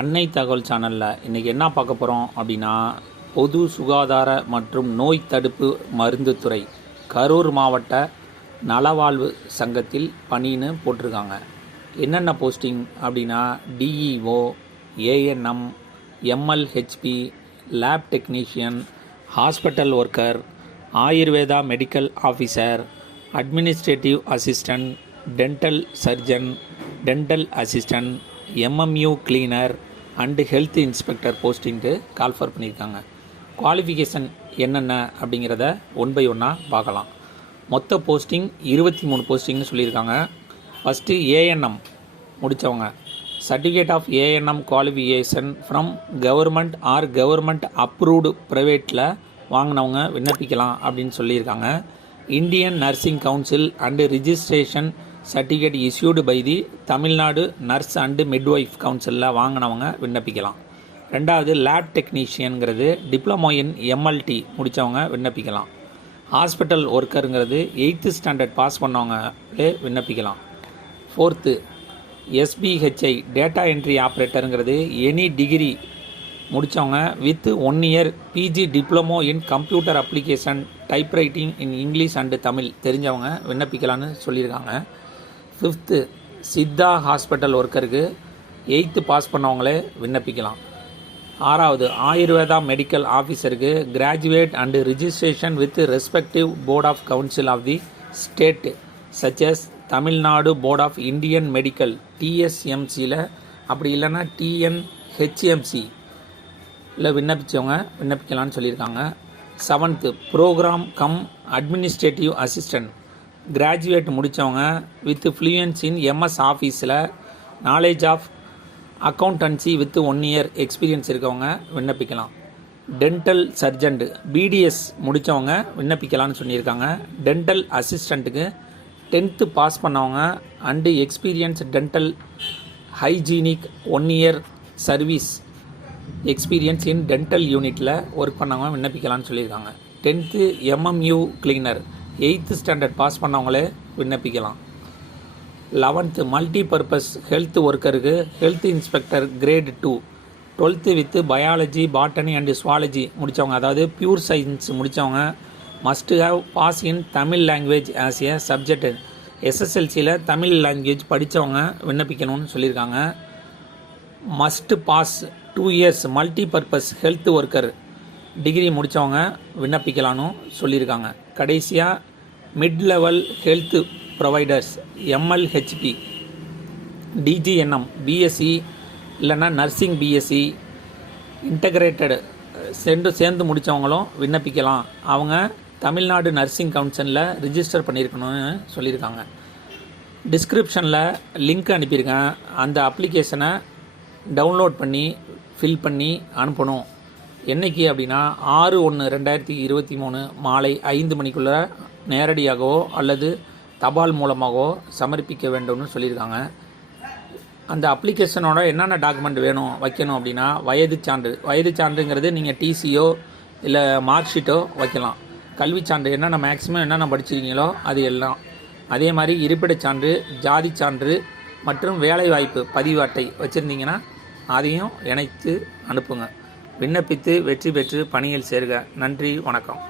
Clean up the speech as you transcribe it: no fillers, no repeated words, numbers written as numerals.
அன்னை தகவல் சேனலில் இன்றைக்கி என்ன பார்க்க போகிறோம் அப்படின்னா, பொது சுகாதார மற்றும் நோய் தடுப்பு மருந்து துறை கரூர் மாவட்ட நலவாழ்வு சங்கத்தில் பணின்னு போட்டிருக்காங்க. என்னென்ன போஸ்டிங் அப்படின்னா, DEO, ANM, MLHP, lab technician, hospital worker, Ayurveda medical officer, administrative assistant, dental surgeon, dental assistant, MMU cleaner and health inspector போஸ்டிங்க்கு கால்ஃபர் பண்ணியிருக்காங்க. குவாலிஃபிகேஷன் என்னென்ன அப்படிங்கிறத ஒன் பை ஒன்னாக பார்க்கலாம். மொத்த போஸ்டிங் 23 போஸ்டிங்னு சொல்லியிருக்காங்க. ஃபஸ்ட்டு ஏஎன்எம் முடித்தவங்க certificate of ANM qualification from government or government approved ப்ரைவேட்டில் வாங்கினவங்க விண்ணப்பிக்கலாம் அப்படின்னு சொல்லியிருக்காங்க. Indian nursing council and registration certificate issued by the Tamil Nadu nurse and midwife கவுன்சிலில் வாங்கினவங்க விண்ணப்பிக்கலாம். ரெண்டாவது லேப் டெக்னீஷியனுங்கிறது டிப்ளமோ இன் எம்எல்டி முடித்தவங்க விண்ணப்பிக்கலாம். ஹாஸ்பிட்டல் ஒர்க்கருங்கிறது 8th ஸ்டாண்டர்ட் பாஸ் பண்ணவங்களே விண்ணப்பிக்கலாம். ஃபோர்த்து எஸ்பிஹெச்ஐ டேட்டா என்ட்ரி ஆப்ரேட்டருங்கிறது எனி டிகிரி முடித்தவங்க with 1 year PG diploma in computer application typewriting in English and Tamil தெரிஞ்சவங்க விண்ணப்பிக்கலான்னு சொல்லியிருக்காங்க. ஃபிஃப்த்து சித்தா ஹாஸ்பிட்டல் ஒர்க்கருக்கு 8th பாஸ் பண்ணவங்களே விண்ணப்பிக்கலாம். ஆறாவது ஆயுர்வேதா மெடிக்கல் ஆஃபீஸருக்கு graduate and registration with respective board of council of the state such as Tamil Nadu board of Indian medical டிஎஸ்எம்சியில், அப்படி இல்லைன்னா டிஎன்ஹெச்எம்சி இல்லை விண்ணப்பித்தவங்க விண்ணப்பிக்கலான்னு சொல்லியிருக்காங்க. Seventh program cum administrative assistant graduate முடித்தவங்க வித் ஃப்ளூயன்ஸ் இன் எம்எஸ் ஆஃபீஸில் knowledge of accountancy with 1 year experience இருக்கவங்க விண்ணப்பிக்கலாம். டென்டல் சர்ஜன்ட் பிடிஎஸ் முடித்தவங்க விண்ணப்பிக்கலான்னு சொல்லியிருக்காங்க. டென்டல் அசிஸ்டண்ட்டுக்கு 10th பாஸ் பண்ணவங்க and experience dental hygienic 1 year service experience in dental யூனிட்டில் ஒர்க் பண்ணவங்க விண்ணப்பிக்கலான்னு சொல்லியிருக்காங்க. 10th MMU cleaner 8th standard pass பண்ணவங்களே விண்ணப்பிக்கலாம். 11th மல்டி பர்பஸ் ஹெல்த் ஒர்க்கருக்கு health inspector grade 2 12th with biology botany and zoology முடித்தவங்க, அதாவது பியூர் சயின்ஸ் முடித்தவங்க must have pass in Tamil language as a subject. எஸ்எஸ்எல்சியில் தமிழ் லாங்குவேஜ் படித்தவங்க விண்ணப்பிக்கணும்னு சொல்லியிருக்காங்க. Must pass 2 years multi purpose health worker degree முடித்தவங்க விண்ணப்பிக்கலான்னு சொல்லியிருக்காங்க. கடைசியாக mid level health providers MLHP, DGNM BSc இல்லைன்னா நர்சிங் பிஎஸ்சி இன்டகிரேட்டடு சேர்ந்து முடித்தவங்களும் விண்ணப்பிக்கலாம். அவங்க தமிழ்நாடு நர்சிங் கவுன்சிலில் ரிஜிஸ்டர் பண்ணியிருக்கணும்னு சொல்லியிருக்காங்க. டிஸ்கிரிப்ஷனில் லிங்க் அனுப்பியிருக்கேன். அந்த அப்ளிகேஷனை டவுன்லோட் பண்ணி ஃபில் பண்ணி அனுப்பணும். என்றைக்கு அப்படின்னா 6/1/2023 மாலை 5 மணிக்குள்ளே நேரடியாகவோ அல்லது தபால் மூலமாகவோ சமர்ப்பிக்க வேண்டும்னு சொல்லியிருக்காங்க. அந்த அப்ளிகேஷனோட என்னென்ன டாக்குமெண்ட் வேணும் வைக்கணும் அப்படின்னா, வயது சான்றுங்கிறது நீங்கள் டிசியோ இல்லை மார்க் ஷீட்டோ வைக்கலாம். கல்வி சான்று என்னென்ன மேக்ஸிமம் என்னென்ன படிச்சிருக்கீங்களோ அது எல்லாம். அதே மாதிரி இருப்பிடச் சான்று, ஜாதி சான்று மற்றும் வேலைவாய்ப்பு பதிவு அட்டை வச்சுருந்தீங்கன்னா அதையும் இணைத்து அனுப்புங்க. விண்ணப்பித்து வெற்றி பெற்று பணியில் சேர்க. நன்றி, வணக்கம்.